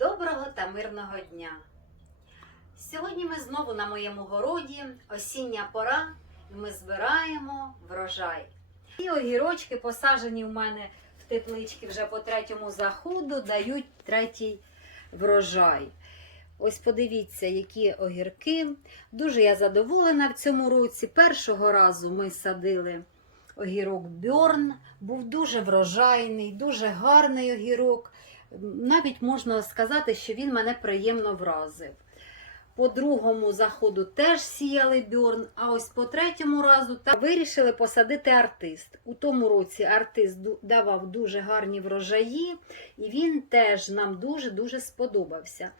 Доброго та мирного дня! Сьогодні ми знову на моєму городі, осіння пора, і ми збираємо врожай. І огірочки, посаджені в мене в теплички вже по третьому заходу, дають третій врожай. Ось подивіться, які огірки. Дуже я задоволена в цьому році. Першого разу ми садили огірок Бьорн, був дуже врожайний, дуже гарний огірок. Навіть можна сказати, що він мене приємно вразив. По другому заходу теж сіяли бьорн, а ось по третьому разу та вирішили посадити артист. У тому році артист давав дуже гарні врожаї, і він теж нам дуже-дуже сподобався.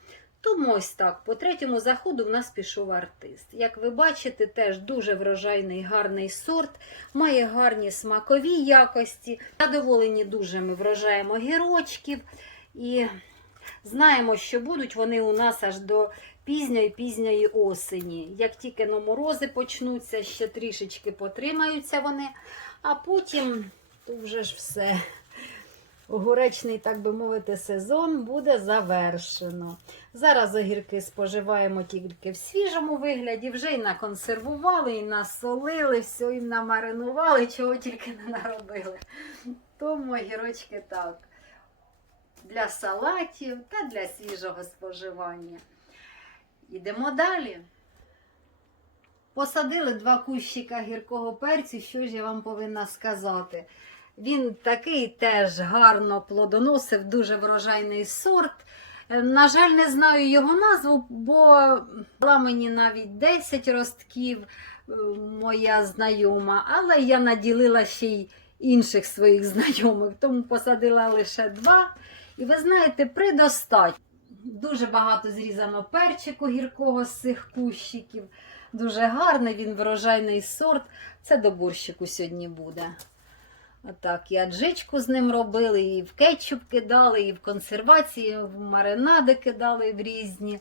Тому ось так, по третьому заходу в нас пішов артист. Як ви бачите, теж дуже врожайний гарний сорт, має гарні смакові якості. Задоволені дуже ми врожаємо гірочків. І знаємо, що будуть вони у нас аж до пізньої-пізньої осені. Як тільки но морози почнуться, ще трішечки потримаються вони, а потім то вже ж все. Огуречний, так би мовити, сезон буде завершено. Зараз огірки споживаємо тільки в свіжому вигляді, вже і наконсервували, і насолили, все їм намаринували, чого тільки не наробили. Тому огірочки так для салатів та для свіжого споживання. Йдемо далі. Посадили два кущика гіркого перцю, що ж я вам повинна сказати. Він такий теж гарно плодоносив, дуже врожайний сорт. Е, На жаль, не знаю його назву, бо дала мені навіть 10 ростків е, моя знайома, але я наділила ще й інших своїх знайомих, тому посадила лише два. І ви знаєте, предостатньо. Дуже багато зрізано перчику гіркого з цих кущиків. Дуже гарний він врожайний сорт. Це до борщику сьогодні буде. Отак, і аджичку з ним робили, і в кетчуп кидали, і в консервації, в маринади кидали в різні.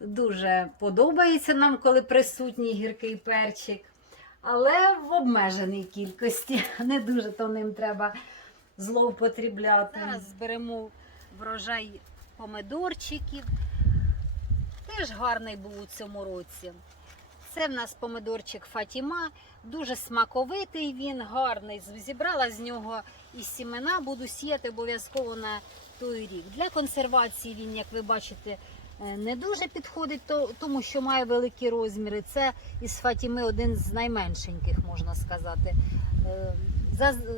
Дуже подобається нам, коли присутній гіркий перчик. Але в обмеженій кількості. Не дуже то ним треба злоупотрібляти. Зараз зберемо врожай помидорчиків. Теж гарний був у цьому році. Це в нас помидорчик Фатіма, дуже смаковитий він, гарний. Зібрала з нього і сімена, буду сіяти обов'язково на той рік. Для консервації він, як ви бачите, е, не дуже підходить, тому що має великі розміри. Це із Фатіми один з найменшеньких, можна сказати. Е,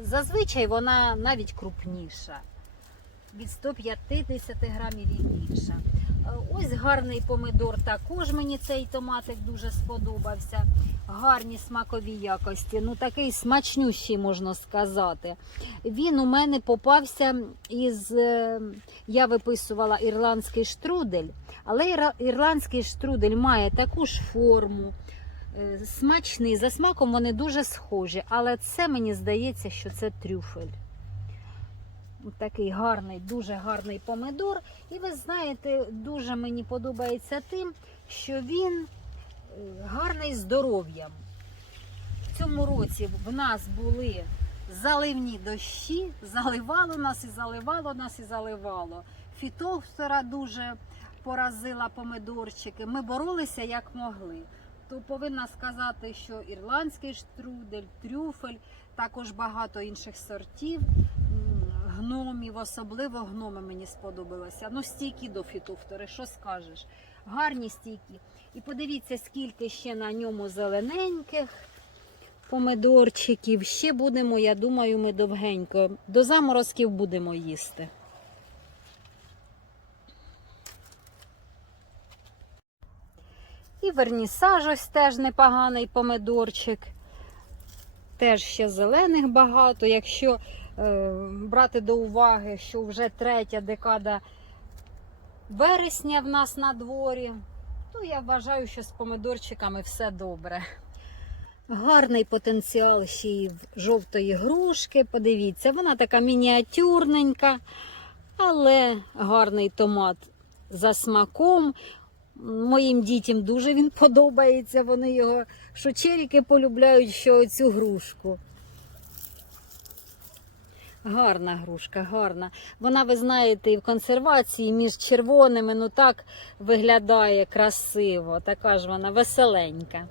Зазвичай вона навіть крупніша. Від 150 грамів і більше. Е, Ось гарний помидор також мені цей томатик дуже сподобався. Гарні смакові якості. Ну такий смачнющий, можна сказати. Він у мене попався із. е, Я виписувала ірландський штрудель, але ірландський штрудель має таку ж форму. е, Смачний, за смаком вони дуже схожі, але це мені здається, що це трюфель. Такий гарний, дуже гарний помидор. І ви знаєте, дуже мені подобається тим, що він е, гарний здоров'ям. В цьому році в нас були заливні дощі, заливало нас і заливало нас і заливало. Фітофтора дуже поразила помидорчики. Ми боролися як могли. То повинна сказати, що ірландський штрудель, трюфель, також багато інших сортів гномів, особливо гноми мені сподобалося. Ну, стійкі до фітофтори, що скажеш? Гарні стійкі. І подивіться, скільки ще на ньому зелененьких помидорчиків. Ще будемо, я думаю, ми довгенько. До заморозків будемо їсти. І вернісаж ось теж непоганий помидорчик. Теж ще зелених багато. Якщо брати до уваги, що вже третя декада вересня в нас на дворі, то я вважаю, що з помидорчиками все добре. Гарний потенціал ще й в жовтої грушки. Подивіться, вона така мініатюрненька, але гарний томат за смаком. Моїм дітям дуже він подобається. Вони його що черіки полюбляють, що цю грушку. Гарна грушка, гарна. Вона, ви знаєте, і в консервації між червоними, ну так виглядає красиво. Така ж вона веселенька.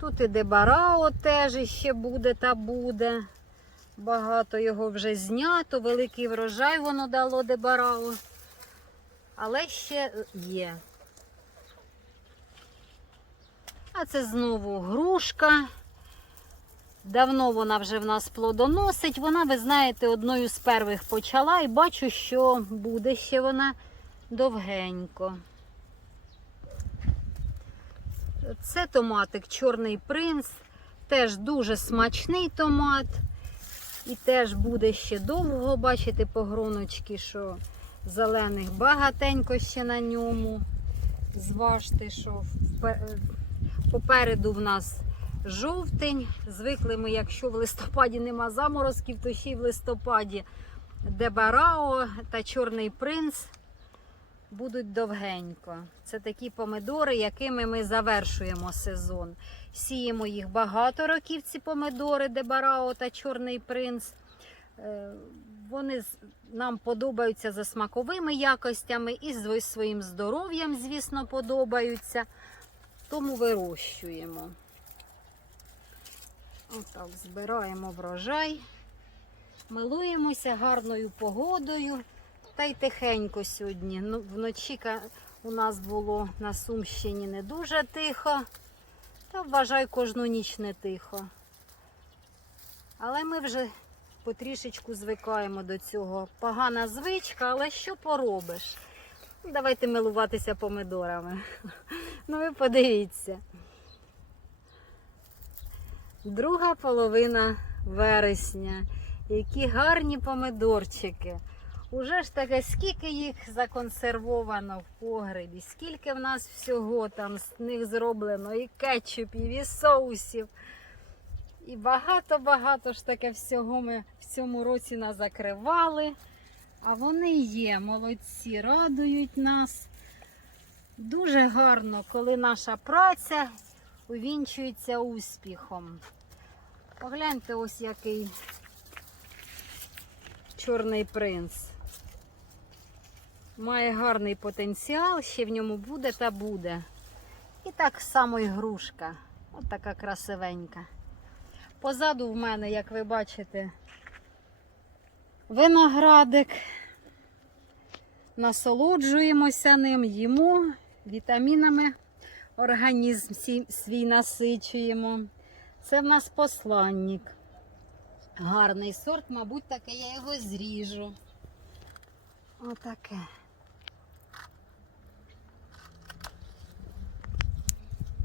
Тут і дебарао теж іще буде та буде. Багато його вже знято, великий врожай воно дало дебарао. Але ще є. А це знову грушка. Давно вона вже в нас плодоносить. Вона, ви знаєте, одною з перших почала і бачу, що буде ще вона довгенько. Це томатик Чорний принц. Теж дуже смачний томат. І теж буде ще довго, бачите, погроночки, що зелених багатенько ще на ньому. Зважте, що попереду в нас жовтень. Звикли ми, якщо в листопаді нема заморозків, то ще й в листопаді Дебарао та Чорний принц будуть довгенько. Це такі помидори, якими ми завершуємо сезон. Сіємо їх багато років, ці помидори, Дебарао та Чорний принц. Е, Вони нам подобаються за смаковими якостями і з своїм здоров'ям, звісно, подобаються. Тому вирощуємо. Отак, збираємо врожай, милуємося гарною погодою. Та й тихенько сьогодні. Ну, вночі у нас було на Сумщині не дуже тихо. Та вважай, кожну ніч не тихо. Але ми вже потрішечку звикаємо до цього. Погана звичка, але що поробиш? Давайте милуватися помидорами. Ну ви подивіться. Друга половина вересня. Які гарні помидорчики. Уже ж таке, скільки їх законсервовано в погребі, скільки в нас всього там з них зроблено, і кетчупів, і соусів. І багато-багато ж таке всього ми в цьому році назакривали. А вони є, молодці, радують нас. Дуже гарно, коли наша праця увінчується успіхом. Погляньте, ось який чорний принц. Має гарний потенціал, ще в ньому буде та буде. І так само і грушка. От така красивенька. Позаду в мене, як ви бачите, виноградик. Насолоджуємося ним, їмо вітамінами організм свій насичуємо. Це в нас посланник. Гарний сорт, мабуть, таке я його зріжу. Отаке.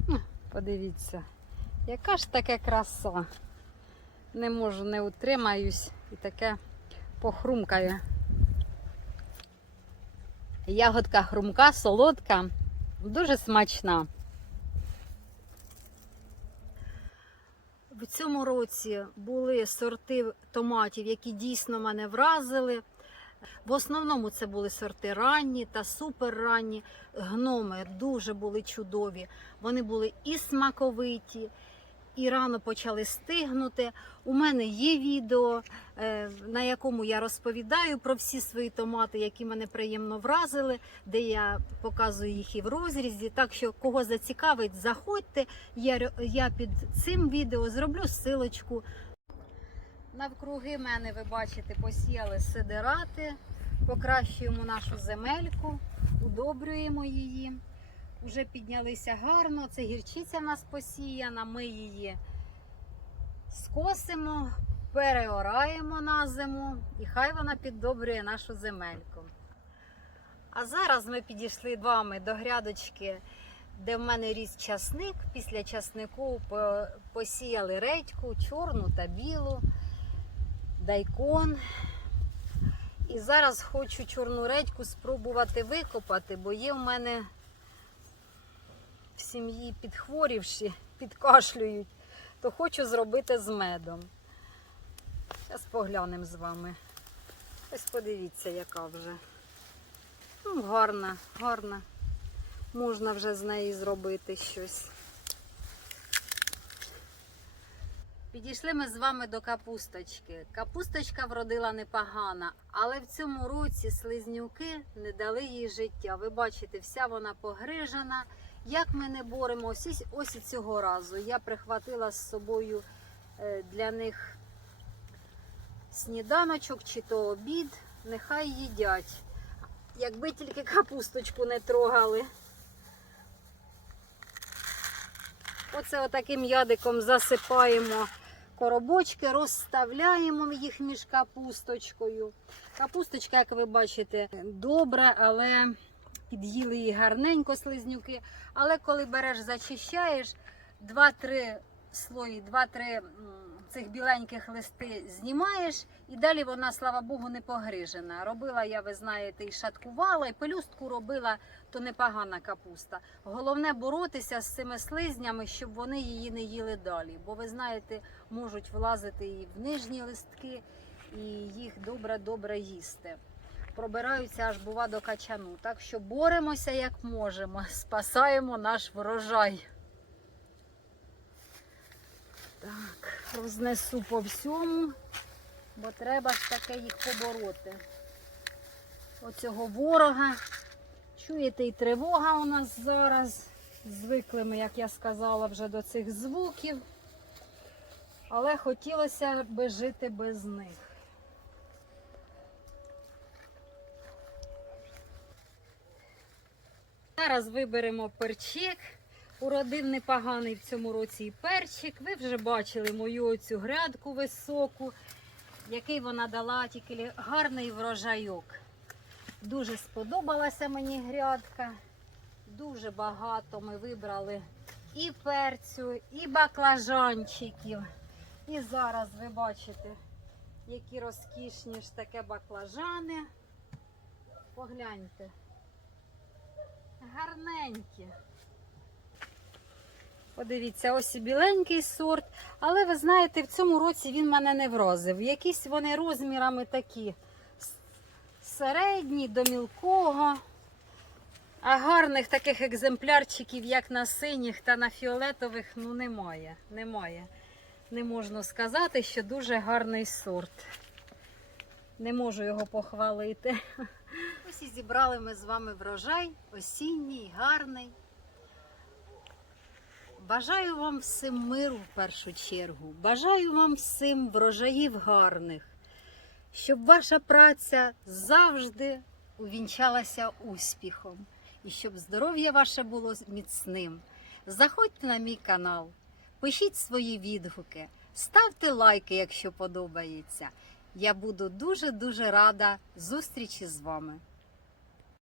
Ну, Подивіться, яка ж таке краса. Не можу, не утримаюсь і таке похрумкає. Ягодка хрумка, солодка, дуже смачна. В цьому році були сорти томатів, які дійсно мене вразили. В основному це були сорти ранні та суперранні. Гноми дуже були чудові. Вони були і смаковиті, і рано почали стигнути. У мене є відео, е, на якому я розповідаю про всі свої томати, які мене приємно вразили, де я показую їх і в розрізі. Так що, кого зацікавить, заходьте. Я, я під цим відео зроблю ссылочку. Навкруги мене, ви бачите, посіяли сидирати, покращуємо нашу земельку, удобрюємо її. Уже піднялися гарно. Це гірчиця в нас посіяна. Ми її скосимо, переораємо на зиму і хай вона піддобрює нашу земельку. А зараз ми підійшли з вами до грядочки, де в мене ріс часник. Після часнику посіяли редьку, чорну та білу, дайкон. І зараз хочу чорну редьку спробувати викопати, бо є в мене в сім'ї підхворівші, підкашлюють, то хочу зробити з медом. Зараз поглянемо з вами. Ось подивіться, яка вже. Ну, гарна, гарна. Можна вже з неї зробити щось. Підійшли ми з вами до капусточки. Капусточка вродила непогана, але в цьому році слизнюки не дали їй життя. Ви бачите, вся вона погрижена. Як ми не боремося, ось, і цього разу. Я прихватила з собою е, для них сніданочок чи то обід. Нехай їдять. Якби тільки капусточку не трогали. Оце отаким ядиком засипаємо коробочки, розставляємо їх між капусточкою. Капусточка, як ви бачите, добра, але під'їли її гарненько слизнюки. Але коли береш, зачищаєш, 2-3 слої, 2-3 цих біленьких листи знімаєш, і далі вона, слава Богу, не погрижена. Робила я, ви знаєте, і шаткувала, і пелюстку робила, то непогана капуста. Головне боротися з цими слизнями, щоб вони її не їли далі. Бо ви знаєте, можуть влазити і в нижні листки, і їх добре-добре їсти. Пробираються аж бува до качану. Так що боремося як можемо, спасаємо наш врожай. Так, рознесу по всьому, бо треба ж таке їх побороти. Оцього ворога. Чуєте, і тривога у нас зараз. Звикли ми, як я сказала, вже до цих звуків. Але хотілося би жити без них. Зараз виберемо перчик. Уродив непоганий в цьому році і перчик. Ви вже бачили мою оцю грядку високу, який вона дала тільки гарний врожайок. Дуже сподобалася мені грядка. Дуже багато ми вибрали і перцю, і баклажанчиків. І зараз ви бачите, які розкішні ж таке баклажани. Погляньте. Гарненькі. Подивіться, ось і біленький сорт. Але ви знаєте, в цьому році він мене не вразив. Якісь вони розмірами такі середні до мілкого. А гарних таких екземплярчиків, як на синіх та на фіолетових, ну немає. Немає. Не можна сказати, що дуже гарний сорт. Не можу його похвалити. Ось зібрали ми з вами врожай, осінній, гарний. Бажаю вам всім миру в першу чергу. Бажаю вам всім врожаїв гарних, щоб ваша праця завжди увінчалася успіхом і щоб здоров'я ваше було міцним. Заходьте на мій канал, пишіть свої відгуки, ставте лайки, якщо подобається. Я буду дуже-дуже рада зустрічі з вами.